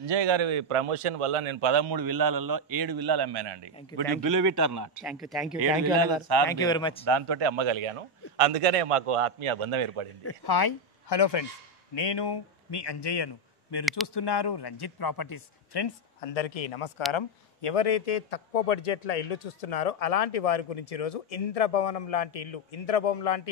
అంజయ్ గారి ప్రమోషన్ వల్ల నేను 13 విల్లాలలో 7 విల్లాలు అమ్మానండి. Believe it or not. Thank you very much. దాంతోటే అమ్మగలిగాను. అందుకనే మాకు ఆత్మీయ బంధం ఏర్పడింది. హాయ్ హలో ఫ్రెండ్స్, నేను మీ అంజయ్యను. మీరు చూస్తున్నారు రంజిత్ ప్రాపర్టీస్. ఫ్రెండ్స్ అందరికీ నమస్కారం. ఎవరైతే తక్కువ బడ్జెట్లో ఇల్లు చూస్తున్నారో అలాంటి వారి గురించి ఈరోజు ఇంద్రభవనం లాంటి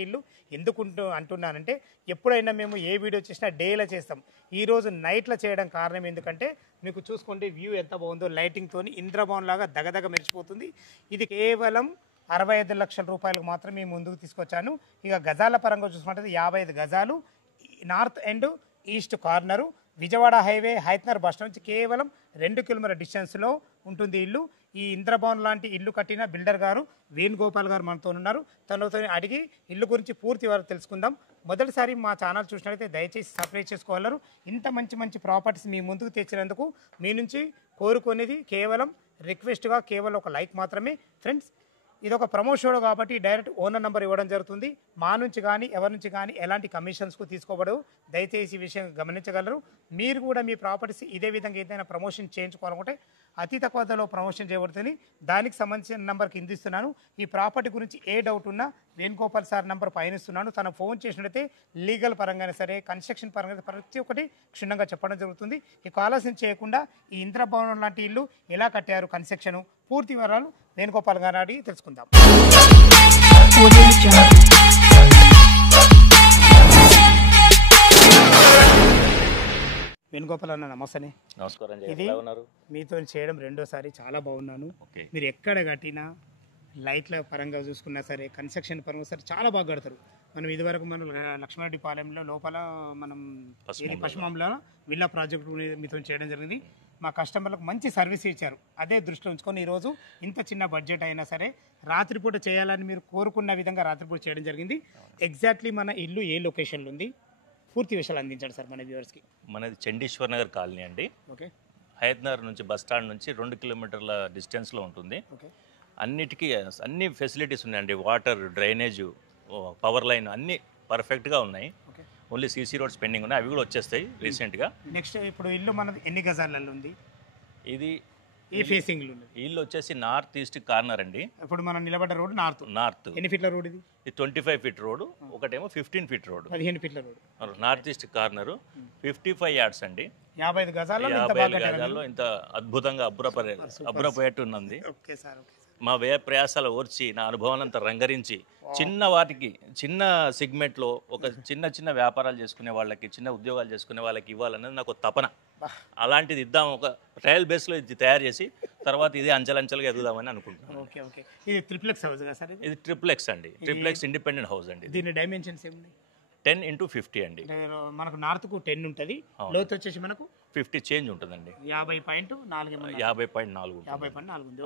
ఇల్లు ఎందుకు అంటున్నానంటే, ఎప్పుడైనా మేము ఏ వీడియో చేసినా డేలో చేస్తాం. ఈరోజు నైట్లో చేయడం కారణం ఎందుకంటే, మీకు చూసుకోండి వ్యూ ఎంత బాగుందో, లైటింగ్తో ఇంద్రభవనం లాగా దగదగ మెరిచిపోతుంది. ఇది కేవలం 65 లక్షల రూపాయలకు మాత్రమే ముందుకు తీసుకొచ్చాను. ఇక గజాల పరంగా చూసుకుంటే 55 గజాలు, north end east corner, Vijayawada highway హైత్నర్ బస్ నుంచి కేవలం 2 కిలోమీటర్ డిస్టెన్స్లో ఉంటుంది ఇల్లు. ఈ ఇంద్రభవన్ లాంటి ఇల్లు కట్టిన బిల్డర్ గారు వేణుగోపాల్ గారు మనతో ఉన్నారు. తనతో అడిగి ఇల్లు గురించి పూర్తి వివరాలు తెలుసుకుందాం. మొదటిసారి మా ఛానల్ చూసినట్లయితే దయచేసి సబ్స్క్రైబ్ చేసుకోగలరు. ఇంత మంచి ప్రాపర్టీస్ మీ ముందుకు తెచ్చినందుకు మీ నుంచి కోరుకునేది కేవలం రిక్వెస్ట్గా కేవలం ఒక లైక్ మాత్రమే. ఫ్రెండ్స్, ఇది ఒక ప్రమోషన్ కాబట్టి డైరెక్ట్ ఓనర్ నెంబర్ ఇవ్వడం జరుగుతుంది. మా నుంచి కానీ ఎవరి నుంచి కానీ ఎలాంటి కమిషన్స్కు తీసుకోబడవు. దయచేసి ఈ విషయం గమనించగలరు. మీరు కూడా మీ ప్రాపర్టీస్ ఇదే విధంగా ఏదైనా ప్రమోషన్ చేయించుకోవాలనుకుంటే అతి తక్కువ ధరలో ప్రమోషన్ చేయబడుతుంది. దానికి సంబంధించిన నెంబర్ కింద ఇస్తున్నాను. ఈ ప్రాపర్టీ గురించి ఏ డౌట్ ఉన్నా వేణుగోపాల్ సార్ నెంబర్ పైన ఇస్తున్నాను. తన ఫోన్ చేసినట్లయితే లీగల్ పరంగానే సరే, కన్స్ట్రక్షన్ పరంగా ప్రతి ఒక్కటి క్షుణ్ణంగా చెప్పడం జరుగుతుంది. ఇక ఆలస్యం చేయకుండా ఈ ఇంద్రభవనం లాంటి ఇల్లు ఎలా కట్టారు, కన్స్ట్రక్షన్ పూర్తి వివరాలు వేణుగోపాల్ గారు అడిగి తెలుసుకుందాం. వేణుగోపాల్ అన్న నమస్తే. నమస్కారం. ఇది మీతో చేయడం రెండోసారి. చాలా బాగున్నాను. మీరు ఎక్కడ కట్టినా లైట్ల పరంగా చూసుకున్నా సరే, కన్స్ట్రక్షన్ పరంగా సరే చాలా బాగా కడతారు. మనం ఇదివరకు మనం లక్ష్మారెడ్డిపాలెంలో లోపల మనం పశ్చిమంలో విల్లా ప్రాజెక్టు మీతో చేయడం జరిగింది. మా కస్టమర్లకు మంచి సర్వీస్ ఇచ్చారు. అదే దృష్టిలో ఉంచుకొని ఈరోజు ఇంత చిన్న బడ్జెట్ అయినా సరే రాత్రిపూట చేయాలని మీరు కోరుకున్న విధంగా రాత్రిపూట చేయడం జరిగింది. ఎగ్జాక్ట్లీ మన ఇల్లు ఏ లొకేషన్లో ఉంది, పూర్తి విషయాలు అందించండి సార్ మన వ్యూవర్స్కి. మనది చండీశ్వర్ నగర్ కాలనీ అండి. ఓకే. హయత్నగర్ నుంచి బస్ స్టాండ్ నుంచి 2 కిలోమీటర్ల డిస్టెన్స్లో ఉంటుంది. ఓకే. అన్ని ఫెసిలిటీస్ ఉన్నాయండి. వాటర్, డ్రైనేజ్, పవర్ లైన్ అన్నీ పర్ఫెక్ట్గా ఉన్నాయి. ఓన్లీ సీసీ రోడ్స్ పెండింగ్ ఉన్నాయి, అవి కూడా వచ్చేస్తాయి రీసెంట్గా. నెక్స్ట్ ఇప్పుడు ఇల్లు మనది ఎన్ని గజాలలో ఉంది, ఇది ఏ ఫేసింగ్లో ఉంది? ఇల్లు వచ్చేసి నార్త్ ఈస్ట్ కార్నర్ అండి. ఇప్పుడు మనం నిలబడ్డ రోడ్ నార్త్. ఎన్ని ఫీట్ల రోడ్ ఇది? 25 ఫీట్ రోడ్, ఒకటేమో 15 ఫీట్ రోడ్. 15 ఫీట్ల road. North east corner 55 yards అండి. 55 గజాల్లో ఇంత అద్భుతంగా అబ్బురపోయేట్టు ఉన్నది. Okay sir. మా వ్యయ ప్రయాసాలు ఓర్చి, నా అనుభవాన్ని అంతా రంగరించి, చిన్న సెగ్మెంట్లో ఒక చిన్న వ్యాపారాలు చేసుకునే వాళ్ళకి, చిన్న ఉద్యోగాలు చేసుకునే వాళ్ళకి ఇవ్వాలనేది నాకు తపన. అలాంటిది ఇద్దాం, ఒక ట్రయల్ బేస్లో ఇది తయారు చేసి తర్వాత ఇది అంచెలంచెలుగా ఎదుగుదామని అనుకుంటున్నాను. ఓకే. ఇది ట్రిప్లెక్స్ హౌస్ కదా సార్? ఇది ట్రిప్లెక్స్ అండి. ట్రిప్లెక్స్ ఇండిపెండెంట్ హౌస్ అండి. దీని డైమెన్షన్స్ ఏమున్నాయి? 10x50 అండి. మనకు నార్త్కు 10 ఉంటుంది, లోతు వచ్చేసి మనకు 50 చేంజ్ ఉంటుందండి. 50.4 ఉంది.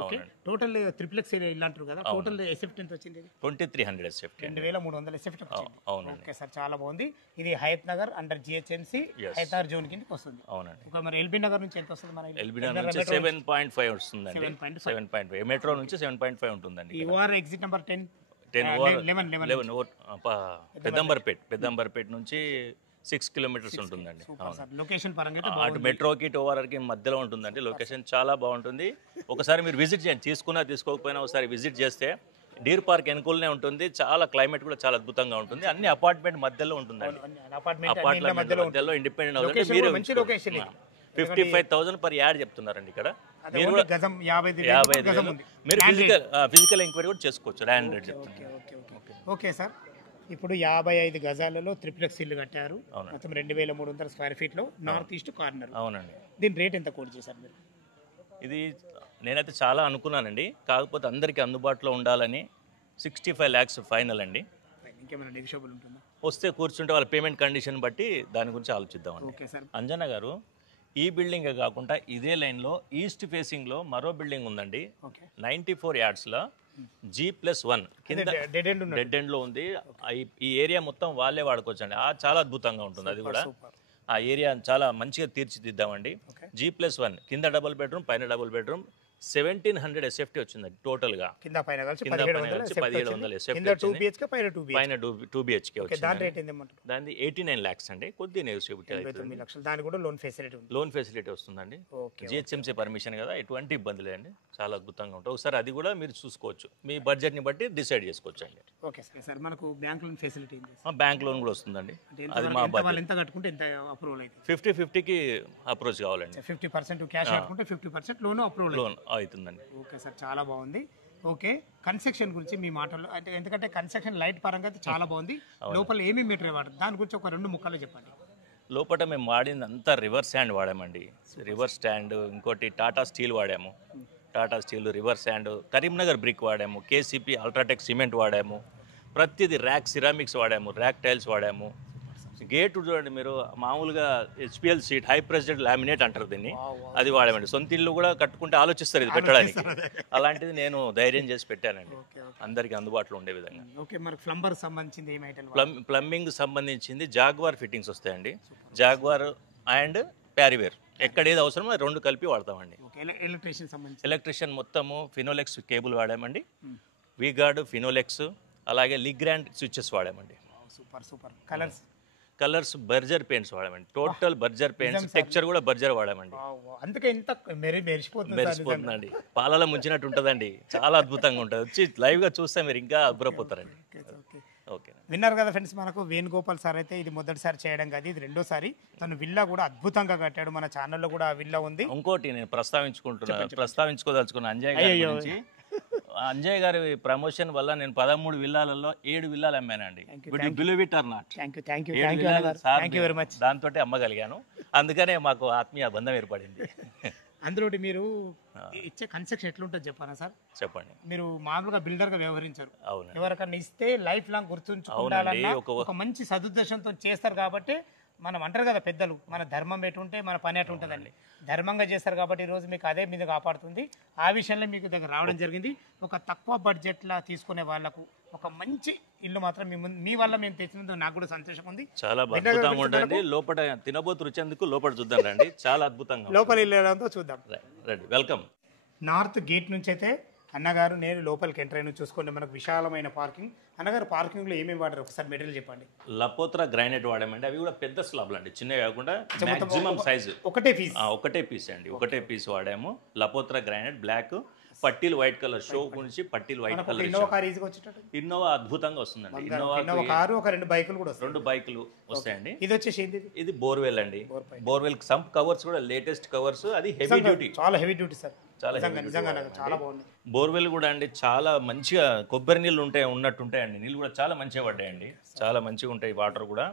ఓకే. టోటల్ ట్రిప్లెక్స్ ఇల్లు అంటారు కదా, టోటల్ ఎసెప్ట్ ఎంత వచ్చింది? 2300 ఎసెప్ట్. 2300 ఎసెప్ట్ వచ్చింది. అవునండి. ఓకే సార్, చాలా బాగుంది. ఇది హయత్ నగర్ అండర్ జిహెచ్ఎంసీ హైతార్ జోన్ కిందకి వస్తుంది. అవునండి. ఒక మరి ఎల్బీ నగర్ నుంచి ఎంత వస్తుంది? మన ఎల్బీ నగర్ నుంచి 7.5 వస్తుందండి. 7.5 మెట్రో నుంచి 7.5 ఉంటుందండి. యూఆర్ ఎగ్జిట్ నెంబర్ 10 పెద్దంబర్పేట్ నుంచి 6 కిలోమీటర్స్ ఉంటుందండి. లొకేషన్ పరంగా అటు మెట్రోకి టోవర్కి మధ్యలో ఉంటుందండి. లొకేషన్ చాలా బాగుంటుంది. ఒకసారి మీరు విజిట్ చేయండి, తీసుకోకపోయినా ఒకసారి విజిట్ చేస్తే డీర్ పార్క్ ఎనుకూలనే ఉంటుంది. చాలా క్లైమేట్ కూడా చాలా అద్భుతంగా ఉంటుంది. అన్ని అపార్ట్మెంట్ మధ్యలో ఉంటుందండి. అపార్ట్మెంట్ మధ్యలో ఇండిపెండెంట్ హౌస్. మీరు 55,000 పర్ యార్డ్ చెప్తున్నారండి ఇక్కడ. మీరు 55 మీరు ఫిజికల్ ఎంక్వైరీ కూడా చేసుకోవచ్చు. ల్యాండ్ రేట్ చెప్తున్నారు. ఓకే సార్, ఇప్పుడు 55 గజాలలో ట్రిప్లెక్స్ ఇల్లు కట్టారు. మొత్తం 2300 స్క్వేర్ ఫీట్లో నార్త్ ఈస్ట్ కార్నర్. అవునండి. దీని రేట్ ఎంత కోట్ చేశారు మీరు? ఇది నేనైతే చాలా అనుకున్నానండి, కాకపోతే అందరికీ అందుబాటులో ఉండాలని 65 lakhs ఫైనల్ అండి. ఇంకేమైనా నెగిషియబుల్ ఉంటుందా? వస్తే కూర్చుంటే వాళ్ళ పేమెంట్ కండిషన్ బట్టి దాని గురించి ఆలోచిద్దామండి. Okay sir. అంజన గారు, ఈ బిల్డింగే కాకుండా ఇదే లైన్లో ఈస్ట్ ఫేసింగ్లో మరో బిల్డింగ్ ఉందండి. 94 యార్డ్స్లో G+1 కింద డెడ్ ఎండ్లో ఉంది. ఈ ఏరియా మొత్తం వాళ్ళే వాడుకోవచ్చు అండి. చాలా అద్భుతంగా ఉంటుంది. అది కూడా ఆ ఏరియా చాలా మంచిగా తీర్చిదిద్దామండి. G+1 కింద డబుల్ బెడ్రూమ్, పైన డబుల్ బెడ్రూమ్, 1700 ఎస్ఎఫ్టీ వచ్చిందండి టోటల్గా. కింద పైన కలిసి కింద పైన కలిసి 1700 ఎస్ఎఫ్టీ కింద 2 వచ్చింది. బిహెచ్కే పైన 2 బిహెచ్కే. పైన 2 బిహెచ్కే దాని వచ్చింది. రేట్ ఏంది ఏమంటారు? దాన్ని 89 lakhs అండి. కొద్ది నెగోషియబిలిటీ 89 లక్షలు. దాని కూడా లోన్ ఫెసిలిటీ ఉంది. లోన్ ఫెసిలిటీ వస్తుందండి. ఓకే. జిహెచ్ఎంసీ పర్మిషన్ కదా, ఎటువంటి ఇబ్బంది లేదండి. చాలా అద్భుతంగా ఉంటుంది. ఒకసారి అది కూడా మీరు చూసుకోవచ్చు, మీ బడ్జెట్ని బట్టి డిసైడ్ చేసుకోవచ్చు అండి. ఓకే సార్ మనకు బ్యాంక్ లోన్ ఫెసిలిటీ ఏంది? బ్యాంక్ లోన్ కూడా వస్తుందండి. అంటే అది మా ఎంత వాళ్ళు బడ్జెట్ ఎంత కట్టుకుంటే ఎంత అప్రూవల్ అవుతుంది? 50-50కి అప్రోచ్ కావాలండి. 50% క్యాష్ కట్టుకుంటే 50% లోన్ అప్రూవల్ లోన్ అవుతుందండి. ఓకే సార్, చాలా బాగుంది. ఓకే, కన్స్ట్రక్షన్ గురించి మీ మాటల్లో అంటే ఎందుకంటే కన్స్ట్రక్షన్ లైట్ పరంగా అయితే చాలా బాగుంది. లోపల ఏమేమి మెటీరియల్ వాడదు దాని గురించి ఒక 2 ముక్కలు చెప్పండి. లోపల మేము వాడింది అంతా రివర్ శాండ్ వాడామండి. రివర్ స్టాండ్, ఇంకోటి టాటా స్టీల్ వాడాము. Tata steel, river sand, Karimnagar brick వాడాము, కేసీపీ అల్ట్రాటెక్ సిమెంట్ వాడాము. ప్రతిదీ ర్యాక్ సిరామిక్స్ వాడాము, ర్యాక్ టైల్స్ వాడాము. గేట్ చూడండి మీరు, మామూలుగా HPL seat, high president laminate అంటారు దీన్ని, అది వాడామండి. సొంత ఇల్లు కూడా కట్టుకుంటే ఆలోచిస్తారు ఇది పెట్టడానికి. అలాంటిది నేను ధైర్యం చేసి పెట్టానండి, అందరికి అందుబాటులో ఉండే విధంగా. ఓకే, మనకు ప్లంబర్ సంబంధించింది ఏం ఐటమ్? ప్లంబింగ్ సంబంధించింది జాగ్వార్ ఫిట్టింగ్స్ వస్తాయండి. జాగ్వార్ అండ్ ప్యారివేర్, ఎక్కడ ఏది అవసరమో 2 కలిపి వాడతామండి. ఎలక్ట్రీషియన్ సంబంధించి ఎలక్ట్రిషియన్ మొత్తము ఫినోలెక్స్ కేబుల్ వాడామండి, వీగార్డ్, ఫినోలెక్స్, అలాగే లిగ్రాండ్ స్విచ్చెస్ వాడామండి. Super super. Colours Berger paints వాడామండి. టోటల్ బర్జర్ పెయింట్స్, టెక్స్చర్ కూడా బర్జర్ వాడామండి. అందుకే ఇంత మెరిసిపోతుందండి, పాలలో ముంచినట్టు ఉంటుందండి. చాలా అద్భుతంగా ఉంటుంది. వచ్చి లైవ్గా చూస్తే మీరు ఇంకా అద్భుతపోతారండి. ఓకే, విన్నారు కదా ఫ్రెండ్స్, మనకు వేణుగోపాల్ సార్ అయితే ఇది మొదటిసారి చేయడం కాదు, ఇది రెండోసారి. తను విల్లా కూడా అద్భుతంగా కట్టాడు. మన ఛానల్లో కూడా ఆ విల్లా ఉంది. ఇంకోటి నేను ప్రస్తావించుకోదలుచుకున్న అంజయ్ గారి గురించి. అంజయ్ గారి ప్రమోషన్ వల్ల నేను 13 విల్లాలలో 7 విల్లాలు అమ్మానండి. Believe it or not. Thank you very much. దాంతో అమ్మగలిగాను, అందుకనే మాకు ఆత్మీయ బంధం ఏర్పడింది. అందులో మీరు ఇచ్చే కన్స్ట్రక్షన్ ఎట్లుంటుంది చెప్పారా సార్? చెప్పండి. మీరు మామూలుగా బిల్డర్ గా వ్యవహరించారు. అవును, ఎవరికన్నా ఇస్తే లైఫ్ లాంగ్ గుర్తుంచుకోవాలన్నా ఒక మంచి సదుద్దేశంతో చేస్తారు కాబట్టి, మనం అంటారు కదా పెద్దలు, మన ధర్మం ఎటుంటే మన పని ఎటు ఉంటుందండి. ధర్మంగా చేస్తారు కాబట్టి ఈరోజు మీకు అదే మీద కాపాడుతుంది. ఆ విషయంలో మీకు దగ్గర రావడం జరిగింది. ఒక తక్కువ బడ్జెట్లో తీసుకునే వాళ్ళకు ఒక మంచి ఇల్లు మాత్రం మీ వల్ల మేము తెచ్చినందుకు నాకు కూడా సంతోషం ఉంది. చాలా అద్భుతంగా ఉంటుంది. లోపల తినబోతు రుచేందుకు లోపల చూద్దాం రండి. చాలా అద్భుతంగా లోపల వెళ్ళడంతో చూద్దాం. రండి, వెల్కమ్. నార్త్ గేట్ నుంచి అయితే అన్నగారు నేను లోపలికి ఎంటర్ అయిన చూసుకోండి. మనకు విశాలమైన పార్కింగ్. అన్నగారు పార్కింగ్లో ఏమేమి వాడారు ఒకసారి మెటీరియల్ చెప్పండి. లపోత్రా గ్రానైట్ వాడామండి. అవి కూడా పెద్ద స్లాబ్లు అండి, చిన్నవి కాకుండా మాక్సిమం సైజు ఒకటే పీస్ అండి. ఒకటే పీస్ వాడాము. లపోత్రా గ్రానైట్ బ్లాక్, పట్టీలు వైట్ కలర్, షో గురించి పట్టీలు వైట్ కలర్. ఇన్నోవా అద్భుతంగా వస్తుందండి. ఇన్నోవా కారు, ఒక 2 బైకులు కూడా వస్తాయి. 2 బైకులు వస్తాయండి. ఇది వచ్చేసి ఇది బోర్వెల్ అండి. బోర్వెల్ సంప్ కవర్స్ కూడా లేటెస్ట్ కవర్స్. అది హెవీ డ్యూటీ, చాలా హెవీ డ్యూటీ సార్. చాలా బాగుంది. బోర్వెల్ కూడా అండి చాలా మంచిగా కొబ్బరి నీళ్ళు ఉన్నట్టుంటాయండి. నీళ్ళు కూడా చాలా మంచిగా పడ్డాయండి, చాలా మంచిగా ఉంటాయి. వాటర్ కూడా,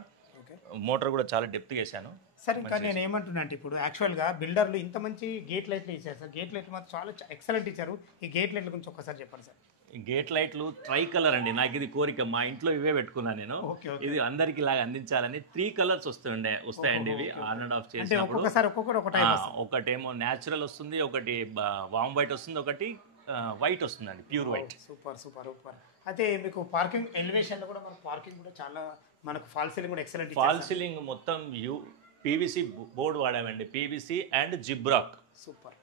మోటార్ కూడా చాలా డెప్త్గా వేసాను. సార్ ఇంకా నేను ఏమంటున్నా అంటే, ఇప్పుడు యాక్చువల్గా బిల్డర్లు ఇంత మంచి గేట్ లైట్లు ఇచ్చారు సార్. గేట్ లైట్లు మాత్రం చాలా ఎక్సలెంట్ ఇచ్చారు. ఈ గేట్ లైట్ల గురించి ఒక్కసారి చెప్పండి సార్. ఈ గేట్ లైట్లు ట్రై కలర్ అండి. నాకు ఇది కోరిక, మా ఇంట్లో ఇవే పెట్టుకున్నాను నేను. ఇది అందరికి ఇలాగ అందించాలని. 3 కలర్స్ వస్తాయండి ఇవి ఆన్ అండ్ ఆఫ్ చేసినప్పుడు. ఒకటేమో న్యాచురల్ వస్తుంది, ఒకటి వామ్ వైట్ వస్తుంది, ఒకటి వైట్ వస్తుందండి, pure white. Super super super. అయితే మీకు పార్కింగ్ ఎలివేషన్ లో కూడా మనకు పార్కింగ్ కూడా చాలా, మనకు ఫాల్ సీలింగ్ కూడా ఎక్సలెంట్. ఫాల్ సీలింగ్ మొత్తం పీవీసీ బోర్డు వాడామండి. PVC and Gyproc. Super.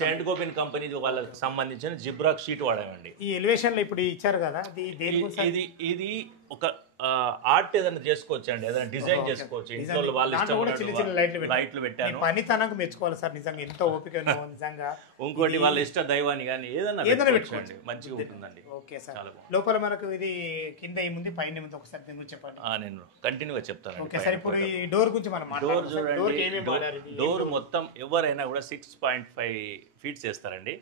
Saint Gobain company వాళ్ళకి సంబంధించిన జిబ్రాక్ షీట్ వాడామండి. ఈ ఎలివేషన్ లో ఇప్పుడు ఇచ్చారు కదా, ఇది ఒక ఆర్ట్ ఏదైనా చేసుకోవచ్చు అండి, ఏదైనా డిజైన్ చేసుకోవచ్చు. ఇంట్లో వాళ్ళ ఇష్టం లైట్లు పెట్టాను. పనితనంగా మెచ్చుకోవాలి సార్, నిజంగా ఎంత ఓపిక నిజంగా. ఇంకోటి వాళ్ళ ఇష్ట దైవాన్ని కానీ ఏదైనా పెట్టుకోండి, మంచిగా ఉంటుందండి. Okay sir. లోపల మనకు ఇది కింద ఏముంది, పైన ఏముంది ఒకసారి దీని గురించి చెప్పండి. నేను కంటిన్యూగా చెప్తాను. Okay sir. ఇప్పుడు ఈ డోర్ గురించి మనం డోర్ చూడండి. డోర్ మొత్తం ఎవరైనా కూడా 6.5 feet చేస్తారండి.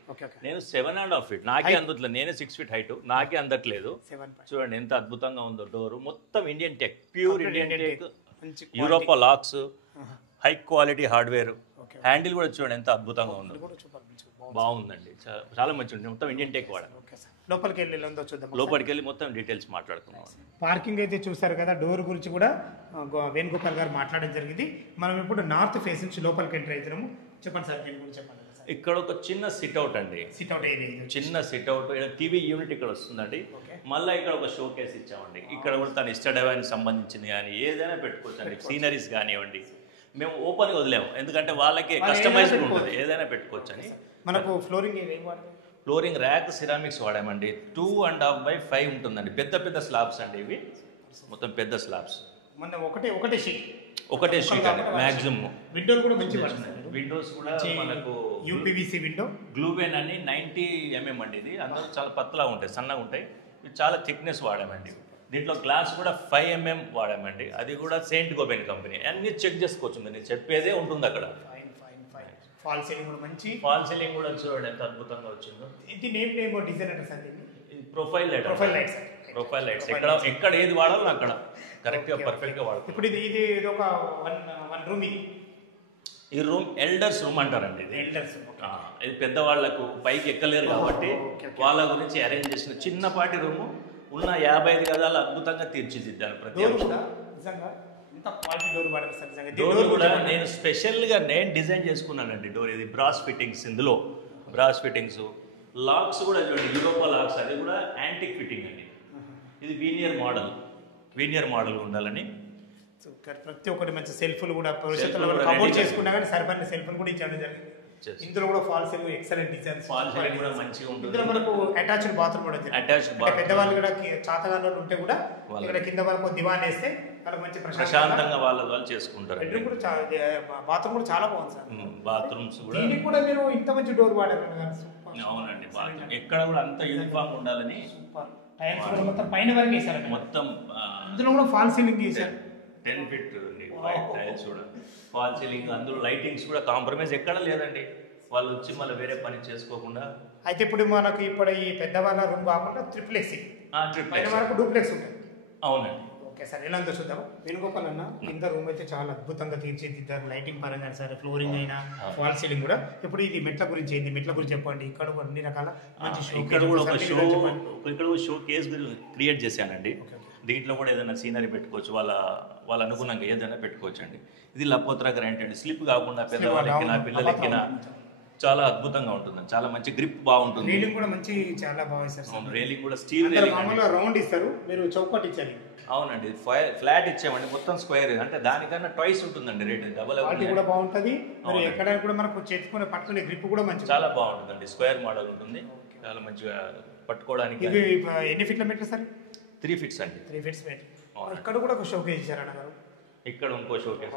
నేను 7.5 feet. నాకే అందట్లేదు, నేనే 6 feet హైట్, నాకే అందట్లేదు. చూడండి ఎంత అద్భుతంగా ఉందో డోర్. మొత్తం Indian tech, pure Indian tech, Europa lakhs, high quality hardware. Handle కూడా చూడండి ఎంత అద్భుతంగా ఉందో, బాగుందండి, చాలా మంచిగా. మొత్తం ఇండియన్ టెక్ వాడాలి. లోపలికి వెళ్ళి చూద్దాం. లోపలికి వెళ్ళి మొత్తం డీటెయిల్స్ మాట్లాడుకుందాం. పార్కింగ్ అయితే చూసారు కదా, డోర్ గురించి కూడా వేణుగోపాల్ గారు మాట్లాడడం జరిగింది. మనం ఇప్పుడు నార్త్ ఫేస్ నుంచి లోపలికి ఎంటర్ అవుతున్నాము. చెప్పండి సార్, దీని గురించి చెప్పండి. ఇక్కడ ఒక చిన్న సిట్అవుట్ అండి, చిన్న సిట్అవుట్. టీవీ యూనిట్ ఇక్కడ వస్తుందండి. మళ్ళీ ఇక్కడ ఒక షో కేస్ ఇచ్చామండి. ఇక్కడ కూడా తన ఇష్ట డైవానికి సంబంధించింది కానీ ఏదైనా పెట్టుకోవచ్చు అండి. సీనరీస్ కానివ్వండి, మేము ఓపెన్గా వదిలేము, ఎందుకంటే వాళ్ళకి కస్టమైజ్ ఉంటుంది, ఏదైనా పెట్టుకోవచ్చు అని. మనకు ఫ్లోరింగ్ ఏం వాడతారు? Flooring rack ceramics వాడామండి. 2.5x5 ఉంటుందండి. పెద్ద పెద్ద స్లాబ్స్ అండి ఇవి, మొత్తం పెద్ద స్లాబ్స్. మన ఒకటే షీట్ అండి మ్యాక్సిమం. విండోలు కూడా మంచి పడుతుంది. విండోస్ కూడా మనకు యూపీవీసీ విండో గ్లూవెన్ అని 90 mm అండి. ఇది అందరూ చాలా పతలా ఉంటాయి, సన్నగా ఉంటాయి. ఇది చాలా థిక్నెస్ వాడామండి. దీంట్లో గ్లాస్ కూడా 5 mm వాడామండి. అది కూడా సెయింట్ గోబెన్ కంపెనీ. అన్ని చెక్ చేసుకోవచ్చు, నేను చెప్పేదే ఉంటుంది అక్కడ. ఫాల్ సీలింగ్ కూడా మంచి. ఫాల్ సీలింగ్ కూడా చూడండి ఎంత అద్భుతంగా వచ్చిందో. ఇది నేమ్ డిజైన్ అంటే sir profile light. Profile lights ఎక్కడ ఏది వాడాలో అక్కడ కరెక్ట్గా పర్ఫెక్ట్గా వాడుతుంది. ఇప్పుడు ఇది ఒక వన్ రూమ్. ఈ రూమ్ ఎల్డర్స్ రూమ్ అంటారండి. ఇది పెద్దవాళ్లకు పైకి ఎక్కలేరు కాబట్టి వాళ్ళ గురించి అరేంజ్ చేసిన చిన్నపాటి రూము. ఉన్న 55 గదాలు అద్భుతంగా తీర్చిదిద్దాను. ప్రతి డోర్ కూడా నేను స్పెషల్గా డిజైన్ చేసుకున్నానండి. డోర్ ఇది బ్రాస్ ఫిట్టింగ్స్, ఇందులో బ్రాస్ ఫిట్టింగ్స్. లాక్స్ కూడా చూడండి, యూరోపా లాక్స్, అది కూడా యాంటిక్ ఫిట్టింగ్ అండి. ఇది వీనియర్ మోడల్ ఉండాలని ప్రతి ఒక్కటి మంచి సెల్ఫ్లు కూడా కబోర్డ్ చేసుకున్నా కానీ సరిపడిన సెల్ఫ్లు కూడా ఇచ్చడం జరిగింది. ఇందులో కూడా fall ceiling excellent design. Fall ceiling కూడా మంచిగా ఉంటుంది. ఇందులో మనకు అటాచ్డ్ బాత్రూమ్ కూడా వచ్చింది. పెద్దవాళ్ళు కూడా చాతగాళ్ళు ఉంటే కూడా ఇక్కడ కింద వరకు దివాన్ వేస్తే వాళ్ళకి మంచి ప్రశాంతంగా వాళ్ళు చేసుకుంటారు. బెడ్రూమ్ కూడా బాత్రూమ్ కూడా చాలా బాగుంది సార్. బాత్రూమ్స్ కూడా దీనికి కూడా మీరు ఇంత మంచి డోర్ వాడారు. అవునండి, బాత్రూమ్ ఎక్కడ కూడా అంత యూనిఫామ్ ఉండాలని. టైల్స్ కూడా మొత్తం పైన వరకు వేసారు. మొత్తం ఇందులో కూడా ఫాల్ సీలింగ్ వేసారు. 10 feet టైల్స్ కూడా ఫాల్ సీలింగ్. అందులో లైటింగ్స్ కూడా కాంప్రమైజ్ ఎక్కడ లేదండి. వాళ్ళు వచ్చి మళ్ళీ వేరే పని చేసుకోకుండా. అయితే ఇప్పుడు మనకు ఇప్పుడు ఈ పెద్దవాళ్ళ రూమ్ కాకుండా ట్రిప్లెక్స్ వరకు డూప్లెక్స్ ఉంటుంది. అవునండి. ఓకే సార్, ఎలా ఉందో చూద్దాం. వేణుగోపాల్ అన్న కింద రూమ్ అయితే చాలా అద్భుతంగా తీర్చిదిద్దారు. లైటింగ్ పరంగా సరే, ఫ్లోరింగ్ అయినా, ఫాల్ సీలింగ్ కూడా. ఇప్పుడు ఇది మెట్ల గురించి ఏంది, మెట్ల గురించి చెప్పండి. ఇక్కడ కూడా అన్ని రకాల మంచి షో, ఇక్కడ కూడా ఒక షో కేస్ క్రియేట్ చేశానండి. దీంట్లో కూడా ఏదైనా సీనరీ పెట్టుకోవచ్చు, వాళ్ళ అనుగుణంగా ఏదైనా పెట్టుకోవచ్చు అండి. ఇది లపోత్రా గ్రాంట్ అండి. స్లిప్ కాకుండా పెద్దవాళ్ళెక్కినా పిల్లలెక్కినా చాలా అద్భుతంగా ఉంటుంది. చాలా మంచి గ్రిప్ బాగుంటుంది. రైలింగ్ కూడా మంచి, చాలా బాగా సార్. రైలింగ్ కూడా స్టీల్ మామూలుగా రౌండ్ ఇస్తారు, మీరు చౌకట్ ఇచ్చారు. అవునండి, ఫ్లాట్ ఇచ్చామండి. మొత్తం స్క్వేర్, అంటే దానికన్నా ట్వైస్ ఉంటుందండి రేట్. డబల్ కూడా బాగుంటుంది. మరి ఎక్కడ కూడా మనకు చేతుకునే పట్టుకునే గ్రిప్ కూడా మంచి, చాలా బాగుంటుందండి. స్క్వేర్ మోడల్ ఉంటుంది, చాలా మంచిగా పట్టుకోవడానికి. ఇవి ఎన్ని ఫీట్ల మీటర్ సార్? 3 feet అండి. 3 feet మీటర్. ఇక్కడ కూడా ఒక షోకేస్ ఇచ్చారన్న గారు. ఇక్కడ ఇంకో షోకేస్.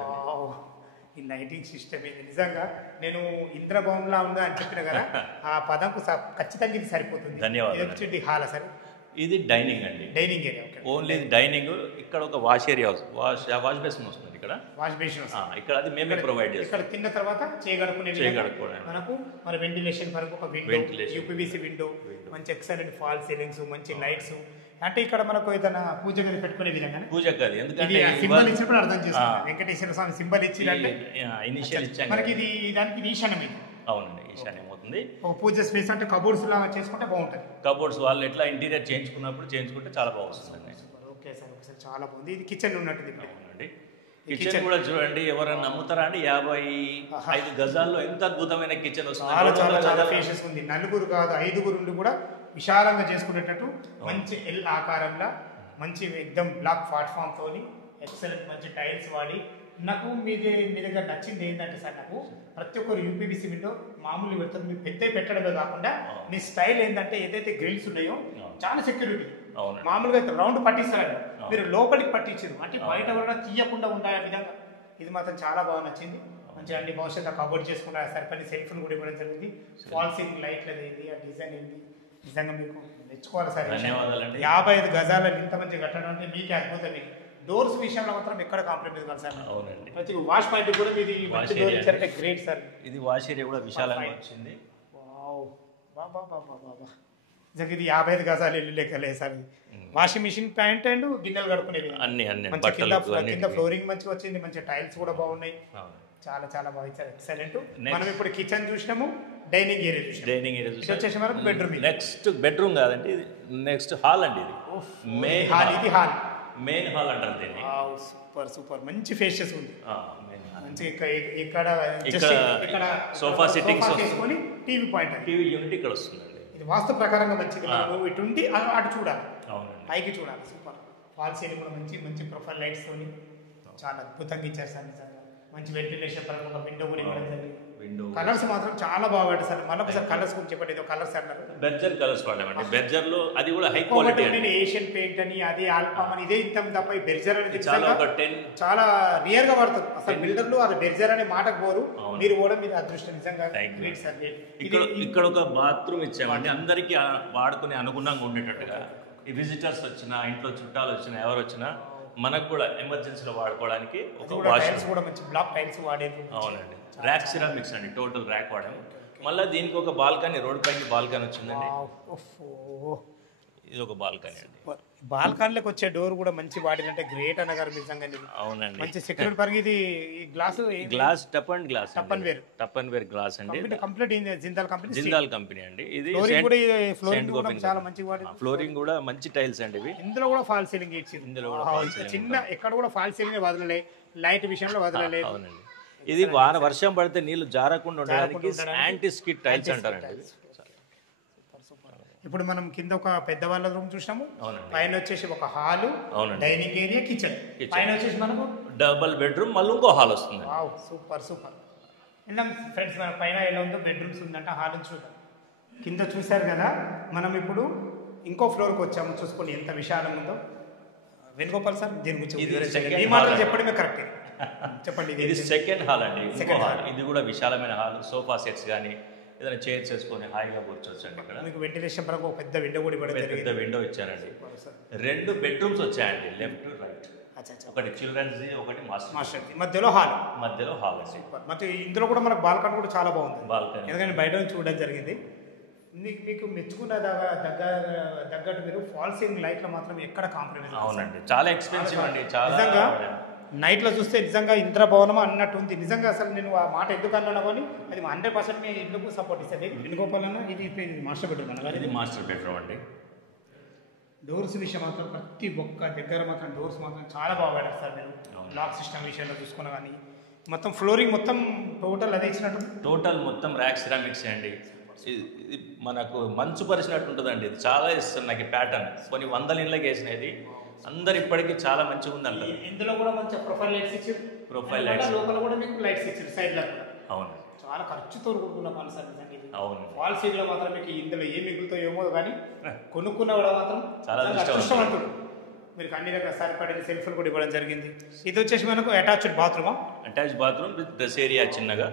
ఈ లైటింగ్ సిస్టమ్ ఇది నిజంగా నేను ఇంద్రభవన్లా ఉందా అని చెప్పిన కదా, ఆ పదంకు ఖచ్చితంగా ఇది సరిపోతుంది. ధన్యవాదాలు. హాల్ సార్, ఇది డైనింగ్ అండి. Dining area. Only dining. ఇక్కడ ఒక వాష్ ఏరియా, వాష్ బేసిన్ వస్తుంది. ఇక్కడ వాష్ బేసిన్ ఇక్కడ అది మేమే ప్రొవైడ్ చేస్తాం. ఇక్కడ తిన్న తర్వాత చేయగడుకునే మనకు మన వెంటిలేషన్ వరకు ఒక విండో, యూపీవీసీ విండో, మంచి ఎక్సలెంట్ ఫాల్ సీలింగ్స్, మంచి లైట్స్. అంటే ఇక్కడ మనకు ఏదైనా పూజ గది పెట్టుకునే విధంగా పూజ గది. ఎందుకంటే సింబల్ ఇచ్చినప్పుడు అర్థం చేసుకోవాలి. వెంకటేశ్వర స్వామి సింబల్ ఇచ్చినట్టే ఇనిషియల్ ఇచ్చాం మనకి. ఇది దానికి ఈశాన్యం. అవునండి, ఈశాన్యం అవుతుంది. ఒక పూజ స్పేస్ అంటే కబోర్డ్స్ లాగా చేసుకుంటే బాగుంటుంది. కబోర్డ్స్ వాళ్ళు ఎట్లా ఇంటీరియర్ చేయించుకుంటే చాలా బాగుంటుంది. ఓకే సార్, ఒకసారి చాలా బాగుంది. ఇది కిచెన్ ఉన్నట్టుంది. అవునండి, కిచెన్ కూడా చూడండి. ఎవరైనా నమ్ముతారా అండి, 55 గజాల్లో ఎంత అద్భుతమైన కిచెన్ వస్తుంది. చాలా చాలా చాలా ఫేషియస్ ఉంది. 4 కాదు 5 ఉండి కూడా విశాలంగా చేసుకునేటట్టు మంచి ఎల్ ఆకారంలో మంచి ఎక్దమ్ బ్లాక్ ప్లాట్ఫామ్ తోని ఎక్సలెంట్ మంచి టైల్స్ వాడి. నాకు మీ దగ్గర నచ్చింది ఏంటంటే సార్, నాకు ప్రతి ఒక్కరు యూపీవీసీ విండో మామూలు పెడతారు. మీరు పెద్ద పెట్టడమే కాకుండా మీ స్టైల్ ఏంటంటే ఏదైతే గ్రిల్స్ ఉన్నాయో చాలా సెక్యూరిటీ. మామూలుగా అయితే రౌండ్ పట్టిస్తారు, మీరు లోపలికి పట్టించారు అంటే బయట కూడా తీయకుండా ఉండే విధంగా. ఇది మాత్రం చాలా బాగా నచ్చింది. మంచిగా అన్ని భవిష్యత్తు కబోర్డ్ చేసుకున్న సరిపడి సెల్ఫ్లు కూడా ఇవ్వడం జరిగింది. ఫాల్ సీలింగ్ లైట్లది ఏంది, ఆ డిజైన్ ఏంది, నిజంగా మీకు మెచ్చుకోవాలి సార్. ధన్యవాదాలండి. 55 గజాల ఇంత మంచి కట్టడం అంటే మీకే అద్భుతమే. డోర్స్ విషయంలో మాత్రం ఎక్కడ కాంప్రమైజ్ కాదు సార్. అవునండి, మంచి వాష్ పాయింట్ కూడా ఇది గ్రేట్ సార్. ఇది వాష్ ఏరియా కూడా విశాలంగా వచ్చింది. ఇది 55 గజాలు ఇల్లు లెక్కలే సార్. వాషింగ్ మిషన్ ప్యాంట్ అండ్ గిన్నెలు కడుకునేది అన్ని కింద ఫ్లోరింగ్ మంచిగా వచ్చింది. మంచి టైల్స్ కూడా బాగున్నాయి. చాలా చాలా బాగా ఇచ్చారు, ఎక్సలెంట్. మనం ఇప్పుడు కిచెన్ చూసినాము, డైనింగ్ ఏరియా వచ్చేసి మనకు బెడ్రూమ్. నెక్స్ట్ బెడ్రూమ్ కాదండి, ఇది నెక్స్ట్ హాల్ అండి. ఇది మెయిన్ హాల్. ఇది హాల్, మెయిన్ హాల్ అంటారు దీన్ని. సూపర్ మంచి ఫేషియస్ ఉంది. మంచి ఇక్కడ సోఫా సిట్టింగ్స్ చేసుకొని టీవీ పాయింట్, టీవీ యూనిట్ ఇక్కడ వస్తుందండి. ఇది వాస్తు ప్రకారంగా మంచిది. ఇటు ఉండి అటు చూడాలి, అవునండి, పైకి చూడాలి. సూపర్. ఫాల్ సీలింగ్ కూడా మంచి మంచి ప్రొఫైల్ లైట్స్ తోని చాలా అద్భుతంగా ఇచ్చారు సార్. నిజంగా మంచి వెంటిలేషన్ పరంగా ఒక విండో కూడా ఇవ్వడం జరిగింది. విండో కలర్స్ మాత్రం చాలా బాగుంటాయి సార్. మళ్ళీ ఒకసారి కలర్స్ గురించి చెప్పండి. ఏదో కలర్స్ అన్నారు. Berger colours వాడామండి. బెర్జర్లో అది కూడా హై క్వాలిటీ అండి. నేను ఏషియన్ పెయింట్ అని అది ఆల్పామ్ అని ఇదే ఇంత తప్ప ఈ బెర్జర్ అనేది చాలా ఒక 10 చాలా రియర్ గా వాడుతారు. అసలు బిల్డర్లు అది బెర్జర్ అనే మాటకు పోరు. మీరు కూడా మీరు అదృష్టం నిజంగా గ్రేట్ సార్. ఇక్కడ ఒక బాత్రూమ్ ఇచ్చామండి, అందరికీ వాడుకునే అనుగుణంగా ఉండేటట్టుగా. ఈ విజిటర్స్ వచ్చినా, ఇంట్లో చుట్టాలు వచ్చినా, ఎవరు వచ్చినా మనకు కూడా ఎమర్జెన్సీలో వాడుకోవడానికి ఒక టైల్స్ కూడా మంచి బ్లాక్ టైల్స్ వాడేది. అవునండి. ర్యాక్ సిరామిక్స్ అండి, టోటల్ ర్యాక్ వాడాము. మళ్ళీ దీనికి ఒక బాల్కనీ, రోడ్ పైకి బాల్కనీ వచ్చిందండి. ఇది ఒక బాల్కనీ అండి. బాల్కనీలకు వచ్చే డోర్ కూడా మంచి వాడినంటే గ్రేట్ అన్నగారు నిజంగా. అవునండి. మంచి సెక్యూరిటీ పరంగా ఇది గ్లాస్ టప్ అండ్ గ్లాస్, టప్ అండ్ వేర్ గ్లాస్ అండి. Complete Jindal company, Jindal company అండి. ఇది ఫ్లోరింగ్ కూడా మంచి టైల్స్ అండి ఇవి. ఇందులో కూడా ఫాల్ సీలింగ్ ఇచ్చింది. ఇందులో కూడా చిన్న ఎక్కడ కూడా ఫాల్ సీలింగ్ వదలలే, లైట్ విషయంలో వదలలేదు. అవునండి. ఇది వర్షం పడితే నీళ్లు జారకుండా ఉండడానికి యాంటీ స్కిడ్ టైల్స్ అంటారండి. ఇప్పుడు మనం కింద ఒక పెద్ద వాళ్ళ రూమ్ చూసాము, పైన వచ్చేసి ఒక హాల్, డైనింగ్ ఏరియా, కిచెన్. పైన వచ్చేసి మనకు డబుల్ బెడ్రూమ్, మళ్ళీ ఇంకో హాల్ వస్తుంది. Super super. ఫ్రెండ్స్ మన పైన ఎలా ఉందో బెడ్రూమ్స్ ఉందంటే హాల్ చూద్దాం. కింద చూసారు కదా, మనం ఇప్పుడు ఇంకో ఫ్లోర్కి వచ్చాము. చూసుకోండి ఎంత విశాలం ఉందో. వేణుగోపాల్ సార్ దీని గురించి ఈ మాటలు చెప్పడమే కరెక్ట్. చెప్పండి. ఇది సెకండ్ హాల్ అండి. ఇది కూడా విశాలమైన హాల్. సోఫా సెట్స్ కానీ ఏదైనా చైర్స్ వేసుకొని హాయిగా కూర్చోవచ్చు అండి. ఇక్కడ మీకు వెంటిలేషన్ పరంగా ఒక పెద్ద విండో కూడా పెద్ద విండో ఇచ్చారండి. 2 బెడ్రూమ్స్ వచ్చాయండి, లెఫ్ట్ రైట్. ఒకటి చిల్డ్రన్స్, ఒకటి మాస్టర్. మధ్యలో హాల్ మరి ఇందులో కూడా మనకు బాల్కనీ కూడా చాలా బాగుంది. బాల్కనీ ఎందుకంటే బయట నుంచి చూడడం జరిగింది. మీకు మెచ్చుకున్న తగ్గట్టు మీరు ఫాల్ సీలింగ్ లైట్ లో మాత్రం ఎక్కడ కాంప్రమైజ్. అవునండి, చాలా ఎక్స్పెన్సివ్ అండి. చాలా నైట్లో చూస్తే నిజంగా ఇంద్రభవనం అన్నట్టు ఉంది. నిజంగా అసలు నేను ఆ మాట ఎందుకు అన్నాను కానీ అది 100% మీ ఇల్లుకు సపోర్ట్ ఇస్తుంది. వేణుగోపాల్ అన్న ఇది మాస్టర్ బెడ్రూమ్ అన్న. ఇది మాస్టర్ బెడ్రూమ్ అండి. డోర్స్ విషయం మాత్రం ప్రతి ఒక్క దగ్గర మాత్రం డోర్స్ మాత్రం చాలా బాగా వాడారు సార్ మీరు. లాక్ సిస్టమ్ విషయంలో చూసుకున్నా కానీ మొత్తం ఫ్లోరింగ్ మొత్తం టోటల్ అదే ఇచ్చినట్టు. టోటల్ మొత్తం ర్యాక్ సిరామిక్స్ అండి. ఇది మనకు మంచు పరిచినట్టు ఉంటుందండి. ఇది చాలా ఇస్తుంది నాకు ప్యాటర్న్. కొన్ని 100 ఇళ్ళకి వేసినది అందరు ఇప్పటికీ చాలా మంచిగా ఉంది అంటారు. ఇందులో కూడా మంచి ప్రొఫైల్ లైట్స్ ఇచ్చారు. ప్రొఫైల్ లైట్స్ లోపల కూడా మీకు లైట్స్ ఇచ్చారు సైడ్ లో కూడా. అవును, చాలా ఖర్చుతో కొనుక్కున్న పని సార్ నిజంగా. అవును, వాల్ సీల్ లో మాత్రం మీకు ఇందులో ఏం మిగులుతో ఏమో కానీ కొనుక్కున్న కూడా మాత్రం చాలా అదృష్టవంతుడు. మీరు అన్ని రకాల సరిపడిన సెల్ఫ్లు కూడా ఇవ్వడం జరిగింది. ఇది వచ్చేసి మనకు attached bathroom. Attach bathroom with dress area చిన్నగా.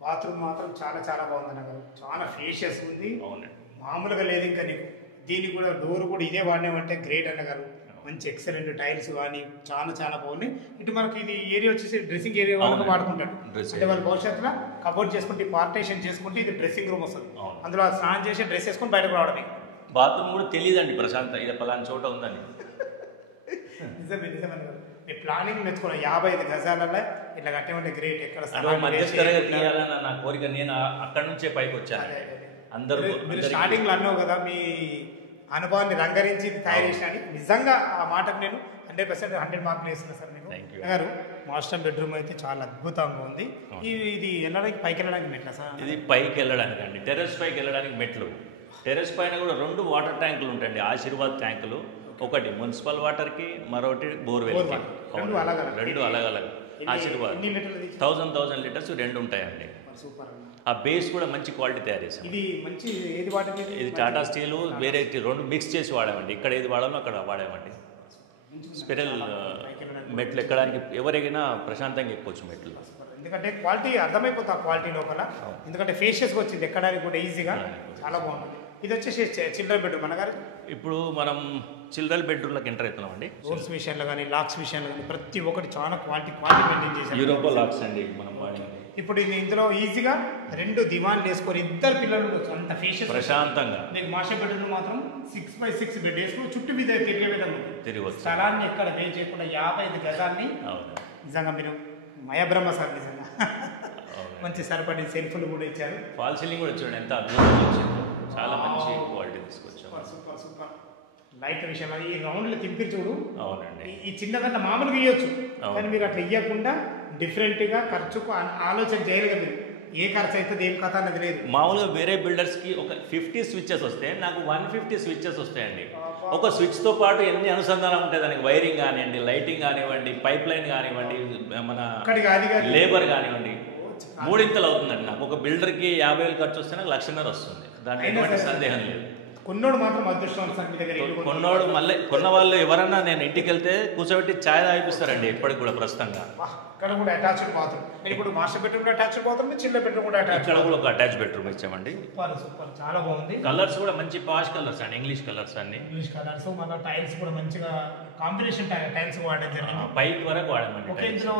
బాత్రూమ్ మాత్రం చాలా చాలా బాగుంది నాకు. చాలా ఫేషియస్ ఉంది. అవునండి, మామూలుగా లేదు ఇంకా నీకు. దీనికి కూడా డోర్ కూడా ఇదే వాడినామంటే గ్రేట్ అన్నగారు. మంచి ఎక్సలెంట్ టైల్స్ కానీ చాలా చాలా బాగున్నాయి. ఇటు మనకి ఇది ఏరియా వచ్చేసి డ్రెస్సింగ్ ఏరియా వాళ్ళకి వాడుకుంటారు. అంటే వాళ్ళు భవిష్యత్తులో కబోర్డ్ చేసుకుంటే పార్టేషన్ చేసుకుంటే ఇది డ్రెస్సింగ్ రూమ్ వస్తుంది. అందులో స్నానం చేసి డ్రెస్ వేసుకొని బయటకు రావడమే. బాత్రూమ్ కూడా తెలియదండి ప్రశాంత్, ఇది పలానా చోట ఉందని. నిజమే నిజమే. మీ ప్లానింగ్ మెచ్చుకోవాలి. 55 గజాలలో ఇట్లా కట్టేమంటే గ్రేట్. ఎక్కడ తీయాలన్న నా కోరిక. నేను అక్కడి నుంచే పైకి వచ్చాను. అందరూ మీరు స్టార్టింగ్ లో అన్నావు కదా మీ అనుభవాన్ని రంగరించి తయారు చేసిన. నిజంగా ఆ మాటకు నేను 100% మార్కులు వేస్తున్నా సార్ మీకు గారు. మాస్టర్ బెడ్రూమ్ అయితే చాలా అద్భుతంగా ఉంది. ఇది వెళ్ళడానికి పైకి వెళ్ళడానికి మెట్ల సార్? ఇది పైకి వెళ్ళడానికి అండి, టెర్రస్ పైకి వెళ్ళడానికి మెట్లు. టెర్రస్ పైన కూడా 2 వాటర్ ట్యాంకులు ఉంటాయండి, ఆశీర్వాద్ ట్యాంకులు. ఒకటి మున్సిపల్ వాటర్కి, మరొకటి బోర్వెల్కి. 2 అలగలగా. ఆశీర్వాద్ 1000 లీటర్స్ 2 ఉంటాయండి. ఆ బేస్ కూడా మంచి క్వాలిటీ తయారు చేసాం. ఇది మంచి ఏది వాడేది? ఇది టాటా స్టీల్ వేరే 2 మిక్స్ చేసి వాడామండి. ఇక్కడ ఏది వాడాలో అక్కడ వాడామండి. స్పెరల్ మెట్లు ఎక్కడానికి ఎవరైనా ప్రశాంతంగా ఎక్కొచ్చు మెట్లు. ఎందుకంటే క్వాలిటీ అర్థమైపోతుంది ఆ క్వాలిటీ లోపల. ఎందుకంటే ఫేషియస్గా వచ్చింది ఎక్కడానికి కూడా ఈజీగా. చాలా బాగుంటుంది. ఇది వచ్చేసి చిల్డ్రన్ బెడ్రూమ్ అన్నగారు. ఇప్పుడు మనం చిల్డ్రన్ బెడ్రూమ్లోకి ఎంటర్ అవుతున్నాం అండి. డోర్స్ విషయంలో కానీ లాక్స్ విషయంలో కానీ ప్రతి ఒక్కటి చాలా క్వాలిటీ మెయింటైన్ చేశారు. యూరోపా లాక్స్ అండి మనం వాడింది. ఇప్పుడు ఇందులో ఈజీగా 2 దివాన్లు వేసుకొని 2 పిల్లలు అంత ఫేషియస్ ప్రశాంతంగా. మీకు మాస్టర్ బెడ్రూమ్ మాత్రం 6x6 బెడ్ వేసుకుని చుట్టూ మీద తిరిగే విధంగా తిరగవచ్చు. స్థలాన్ని ఎక్కడ వే చేయకుండా 55 గజాన్ని. నిజంగా మీరు మయబ్రహ్మ సార్ నిజంగా. మంచి సరిపడి సెల్ఫ్లు కూడా ఇచ్చారు. ఫాల్ సీలింగ్ కూడా చూడండి ఎంత అద్భుతంగా వచ్చింది. చాలా మంచి క్వాలిటీ తీసుకొచ్చాం. Super super. లైట్ విషయంలో ఈ రౌండ్లు తిప్పి చూడు. అవునండి, ఈ చిన్నదంతా మామూలుగా ఇవ్వచ్చు కానీ మీరు అట్లా ఇవ్వకుండా డిఫరెంట్గా ఖర్చుకు ఆలోచన చేయలేదు మీరు. ఏ ఖర్చు అవుతుంది ఏం కథ అన్నది లేదు. మామూలుగా వేరే బిల్డర్స్కి ఒక 50 స్విచ్చెస్ వస్తే నాకు 150 స్విచ్చెస్ వస్తాయండి. ఒక స్విచ్తో పాటు ఎన్ని అనుసంధానం ఉంటాయి దానికి, వైరింగ్ కానివ్వండి, లైటింగ్ కానివ్వండి, పైప్ లైన్ కానివ్వండి, మన లేబర్ కానివ్వండి, మూడింతలు అవుతుందండి. నాకు ఒక బిల్డర్కి 50,000 ఖర్చు వస్తే నాకు 1,00,000 వస్తుంది. దాంట్లో ఎటువంటి సందేహం లేదు. కొన్నోడు మాత్రం అదృష్టం సార్ మీ దగ్గర. కొన్నోడు మళ్ళీ కొన్న వాళ్ళు ఎవరన్నా నేను ఇంటికి వెళ్తే కూర్చోబెట్టి ఛాయ్ తాగిపిస్తారండి ఇప్పటికి కూడా ప్రస్తుతంగా. ఇక్కడ కూడా అటాచ్డ్ బాత్రూమ్. ఇప్పుడు మాస్టర్ బెడ్రూమ్ అటాచ్డ్ బాత్రూమ్, చిన్న బెడ్రూమ్ కూడా అటాచ్. ఇక్కడ కూడా ఒక అటాచ్ బెడ్రూమ్ ఇచ్చామండి. సూపర్ చాలా బాగుంది. కలర్స్ కూడా మంచి పాష్ కలర్స్ అండి, ఇంగ్లీష్ కలర్స్ అన్ని. ఇంగ్లీష్ కలర్స్, మన టైల్స్ కూడా మంచిగా కాంబినేషన్ టైల్స్ వాడడం జరిగింది. పైకి వరకు వాడమండి. ఓకే, ఇందులో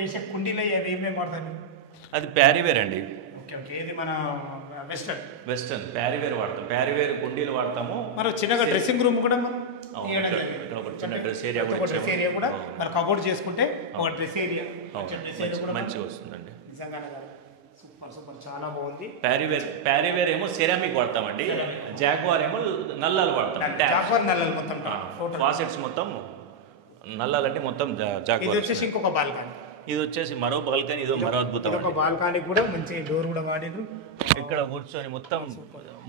వేసే కుండీలో ఏమేమి వాడతాను? అది ప్యారీవేర్ అండి. ఓకే ఓకే, ఇది మన వెస్టర్న్ ప్యారీవేర్ వాడతాం. ప్యారీవేర్ కుండీలు వాడతాము. మరి చిన్నగా డ్రెస్సింగ్ రూమ్ కూడా ఇక్కడ ఒక చిన్న డ్రెస్ ఏరియా కూడా మరి కబోర్డ్ చేసుకుంటే ఒక డ్రెస్ ఏరియా మంచిగా వస్తుందండి. నిజంగానే సూపర్ చాలా బాగుంది. ప్యారీవేర్ ఏమో సెరామిక్ వాడతామండి. జాగ్వార్ ఏమో నల్లాలు వాడతాం. జాగ్వార్ నల్లాలు మొత్తం ఫాసెట్స్ మొత్తం నల్లాలంటే మొత్తం జాగ్వార్. ఇది వచ్చేసి ఇంకొక బాల్కనీ. ఇది వచ్చేసి మరో బాల్కనీ, ఇది మరో అద్భుతం. ఒక బాల్కనీ కూడా మంచి డోర్ కూడా వాడిరు. ఇక్కడ కూర్చొని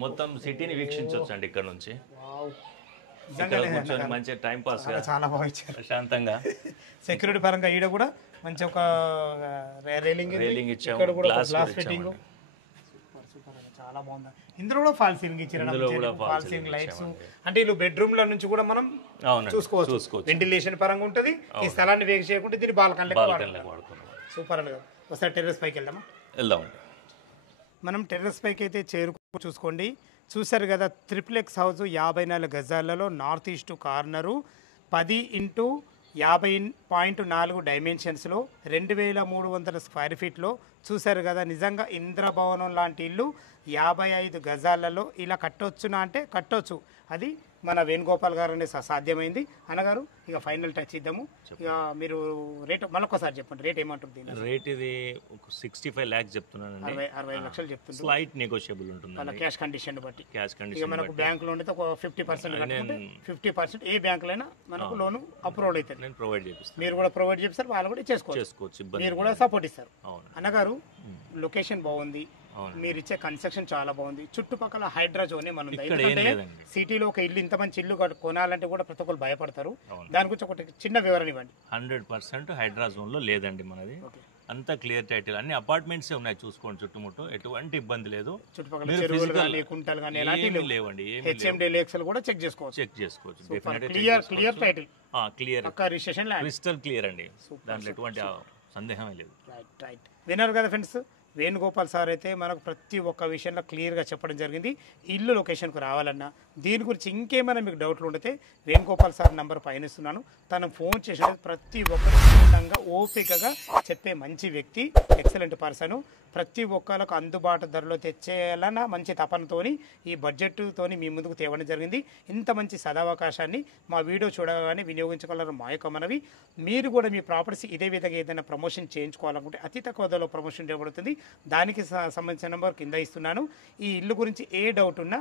మొత్తం సిటీని వీక్షించవచ్చు అండి ఇక్కడ నుంచి. ఇక్కడ కూర్చొని మంచి టైం పాస్ చాలా బాగా ఇచ్చారు ప్రశాంతంగా. సెక్యూరిటీ పరంగా ఈడ కూడా మంచి ఒక రేలింగ్ ఇచ్చాము, గ్లాస్ ఫిట్టింగ్ చాలా బాగుంది. ఇందులో కూడా ఫాల్ సీలింగ్ ఇచ్చారు, ఫాల్ సీలింగ్ లైట్స్. అంటే వీళ్ళు బెడ్రూమ్ లో నుంచి కూడా మనం చూసుకోవచ్చు. వెంటిలేషన్ పరంగా ఉంటుంది. ఈ స్థలాన్ని వేగ చేయకుండా దీన్ని బాల్కనీ సూపర్ అని. ఒకసారి టెర్రస్ పైకి వెళ్దాం. మనం టెర్రస్ పైకి అయితే చూసుకోండి. చూసారు కదా, త్రిప్లెక్స్ హౌస్ 54 గజాలలో నార్త్ ఈస్ట్ కార్నరు 10x50.4 డైమెన్షన్స్లో 2300 స్క్వేర్ ఫీట్లో చూసారు కదా. నిజంగా ఇంద్రభవనం లాంటి ఇల్లు 55 గజాలలో ఇలా కట్టొచ్చునా అంటే కట్టొచ్చు. అది మన వేణుగోపాల్ గారు అనేది సాధ్యమైంది. అన్నగారు ఇక ఫైనల్ టచ్ ఇద్దాము. ఇక మీరు రేట్ మళ్ళొకసారి చెప్పండి, రేట్ ఏమంటుంది? రేట్ ఇది 65 lakhs చెప్తున్నాను. 60 లక్షలు చెప్తుంది. స్లైట్ నెగోషియబుల్ ఉంటుంది అలా క్యాష్ కండిషన్ బట్టి. ఇక మనకు బ్యాంకులో ఉంటే ఒక 50% 50% ఏ బ్యాంకులైనా మనకు లోన్ అప్రూవల్ అవుతుంది. నేను ప్రొవైడ్ చేపిస్తాను, మీరు కూడా ప్రొవైడ్ చేస్తారు, వాళ్ళు కూడా చేసుకోవచ్చు. మీరు కూడా సపోర్ట్ ఇస్తారు. అన్నగారు లొకేషన్ బాగుంది, మీరు ఇచ్చే కన్స్ట్రక్షన్ చాలా బాగుంది. చుట్టుపక్కల హైడ్రా జోనే మనం సిటీలో ఒక ఇల్లు ఇంత మంచి ఇల్లు కొనాలంటే కూడా ప్రతి ఒక్కరు భయపడతారు. దాని గురించి ఒకటి చిన్న వివరణ ఇవ్వండి. 100% హైడ్రా జోన్ లో లేదండి మనది. అంత క్లియర్ టైటిల్, అన్ని అపార్ట్మెంట్స్ ఉన్నాయి చూసుకోండి. చుట్టుముట్టు ఎటువంటి ఇబ్బంది లేదు. చుట్టుపక్కల చెరువులు కానీ కుంటలు కానీ ఎలాంటి లేవండి. హెచ్ఎండి లేక్స్ కూడా చెక్ చేసుకోవచ్చు. Clear title, clear registration crystal clear అండి. దాంట్లో ఎటువంటి సందేహమే లేదు. రైట్ విన్నారు కదా ఫ్రెండ్స్. వేణుగోపాల్ సార్ అయితే మనకు ప్రతి ఒక్క విషయంలో క్లియర్గా చెప్పడం జరిగింది. ఇల్లు లొకేషన్కు రావాలన్నా దీని గురించి ఇంకేమైనా మీకు డౌట్లు ఉంటే వేణుగోపాల్ సార్ నెంబర్ పైన ఇస్తున్నాను. తను ఫోన్ చేసినట్టు ప్రతి ఒక్కరు ఖచ్చితంగా ఓపికగా చెప్పే మంచి వ్యక్తి, ఎక్సలెంట్ పర్సను. ప్రతి ఒక్కరికి అందుబాటు ధరలో తెచ్చేయాలన్న మంచి తపనతోని ఈ బడ్జెట్తోని మీ ముందుకు తేవడం జరిగింది. ఇంత మంచి సదవకాశాన్ని మా వీడియో చూడగానే వినియోగించగలరు మా యొక్క మనవి. మీరు కూడా మీ ప్రాపర్టీస్ ఇదే విధంగా ఏదైనా ప్రమోషన్ చేయించుకోవాలనుకుంటే అతి తక్కువ ధరలో ప్రమోషన్ చేయబడుతుంది. దానికి సంబంధించిన నెంబర్ కింద ఇస్తున్నాను. ఈ ఇల్లు గురించి ఏ డౌట్ ఉన్నా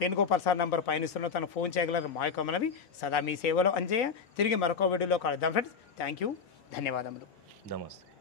వేణుగోపాల్ సార్ నెంబర్ పైన ఇస్తున్నా, తను ఫోన్ చేయగలరు మా యొక్క మనవి. సదా మీ సేవలో అంజయ్య. తిరిగి మరొక వీడియోలో కలుద్దాం ఫ్రెండ్స్. థ్యాంక్ యూ, ధన్యవాదములు, నమస్తే.